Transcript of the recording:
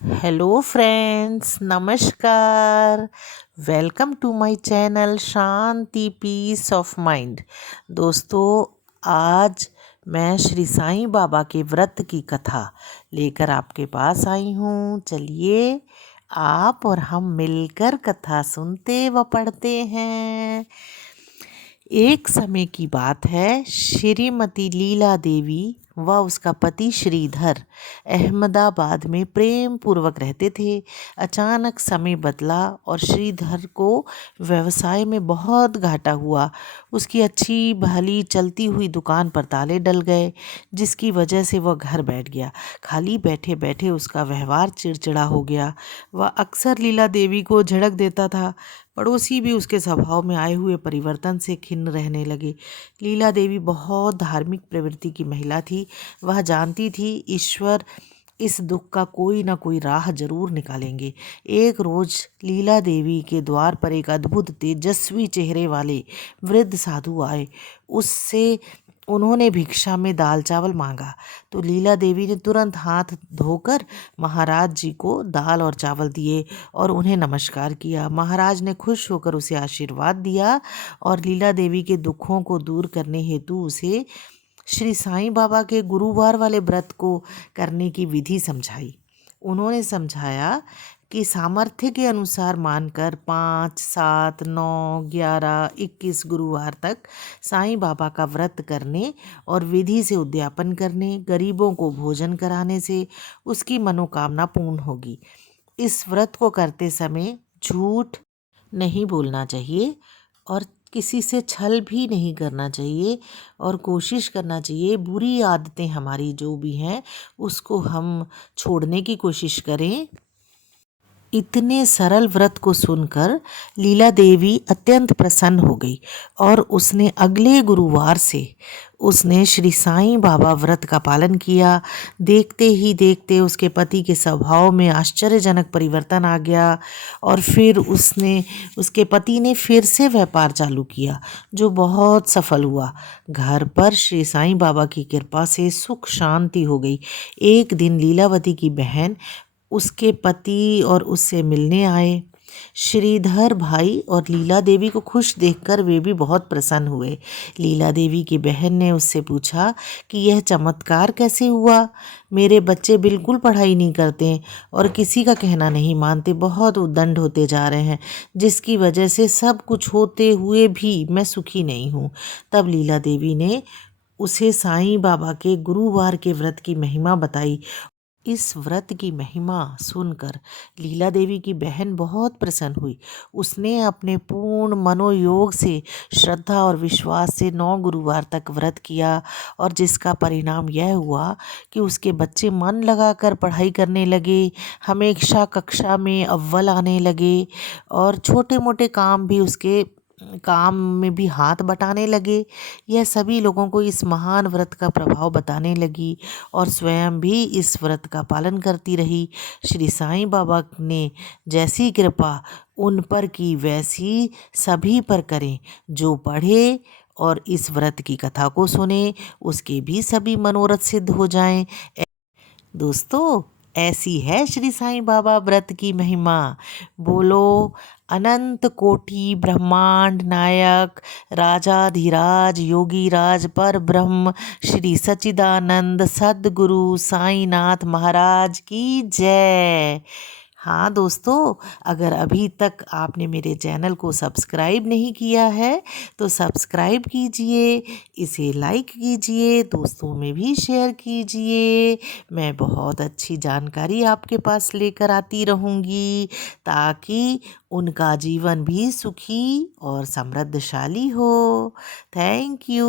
Hello friends, नमस्कार। Welcome to my channel Shanti peace of mind. दोस्तों, आज मैं श्री साईं बाबा के व्रत की कथा लेकर आपके पास आई हूँ। चलिए, आप और हम मिलकर कथा सुनते व पढ़ते हैं। एक समय की बात है, श्रीमती लीला देवी व उसका पति श्रीधर अहमदाबाद में प्रेम पूर्वक रहते थे। अचानक समय बदला और श्रीधर को व्यवसाय में बहुत घाटा हुआ। उसकी अच्छी भली चलती हुई दुकान पर ताले डल गए, जिसकी वजह से वह घर बैठ गया। खाली बैठे बैठे उसका व्यवहार चिड़चिड़ा हो गया। वह अक्सर लीला देवी को झिड़क देता था। पड़ोसी भी उसके स्वभाव में आए हुए परिवर्तन से खिन्न रहने लगे। लीला देवी बहुत धार्मिक प्रवृत्ति की महिला थी। वह जानती थी ईश्वर इस दुख का कोई ना कोई राह जरूर निकालेंगे। एक रोज लीला देवी के द्वार पर एक अद्भुत तेजस्वी चेहरे वाले वृद्ध साधु आए। उससे उन्होंने भिक्षा में दाल चावल मांगा, तो लीला देवी ने तुरंत हाथ धोकर महाराज जी को दाल और चावल दिए और उन्हें नमस्कार किया। महाराज ने खुश होकर उसे आशीर्वाद दिया और लीला देवी के दुखों को दूर करने हेतु उसे श्री साईं बाबा के गुरुवार वाले व्रत को करने की विधि समझाई। उन्होंने समझाया कि सामर्थ्य के अनुसार मानकर 5, 7, 9, 11, 21 गुरुवार तक साईं बाबा का व्रत करने और विधि से उद्यापन करने, गरीबों को भोजन कराने से उसकी मनोकामना पूर्ण होगी। इस व्रत को करते समय झूठ नहीं बोलना चाहिए और किसी से छल भी नहीं करना चाहिए और कोशिश करना चाहिए बुरी आदतें हमारी जो भी हैं उसको हम छोड़ने की कोशिश करें। इतने सरल व्रत को सुनकर लीला देवी अत्यंत प्रसन्न हो गई और उसने अगले गुरुवार से उसने श्री साईं बाबा व्रत का पालन किया। देखते ही देखते उसके पति के स्वभाव में आश्चर्यजनक परिवर्तन आ गया और फिर उसके पति ने फिर से व्यापार चालू किया, जो बहुत सफल हुआ। घर पर श्री साईं बाबा की कृपा से सुख शांति हो गई। एक दिन लीलावती की बहन उसके पति और उससे मिलने आए। श्रीधर भाई और लीला देवी को खुश देखकर वे भी बहुत प्रसन्न हुए। लीला देवी की बहन ने उससे पूछा कि यह चमत्कार कैसे हुआ? मेरे बच्चे बिल्कुल पढ़ाई नहीं करते और किसी का कहना नहीं मानते, बहुत उद्दंड होते जा रहे हैं, जिसकी वजह से सब कुछ होते हुए भी मैं सुखी नहीं हूँ। तब लीला देवी ने उसे साईं बाबा के गुरुवार के व्रत की महिमा बताई। इस व्रत की महिमा सुनकर लीला देवी की बहन बहुत प्रसन्न हुई। उसने अपने पूर्ण मनोयोग से, श्रद्धा और विश्वास से 9 गुरुवार तक व्रत किया और जिसका परिणाम यह हुआ कि उसके बच्चे मन लगाकर पढ़ाई करने लगे, हमेशा कक्षा में अव्वल आने लगे और छोटे मोटे काम में भी हाथ बटाने लगे। यह सभी लोगों को इस महान व्रत का प्रभाव बताने लगी और स्वयं भी इस व्रत का पालन करती रही। श्री साईं बाबा ने जैसी कृपा उन पर की वैसी सभी पर करें। जो पढ़े और इस व्रत की कथा को सुने उसके भी सभी मनोरथ सिद्ध हो जाएं। दोस्तों, ऐसी है श्री साईं बाबा व्रत की महिमा। बोलो अनंत कोटि ब्रह्मांड नायक राजाधिराज योगीराज पर ब्रह्म श्री सच्चिदानंद सद्गुरु साईनाथ महाराज की जय। हाँ दोस्तों, अगर अभी तक आपने मेरे चैनल को सब्सक्राइब नहीं किया है तो सब्सक्राइब कीजिए, इसे लाइक कीजिए, दोस्तों में भी शेयर कीजिए। मैं बहुत अच्छी जानकारी आपके पास लेकर आती रहूँगी ताकि उनका जीवन भी सुखी और समृद्धशाली हो। Thank you.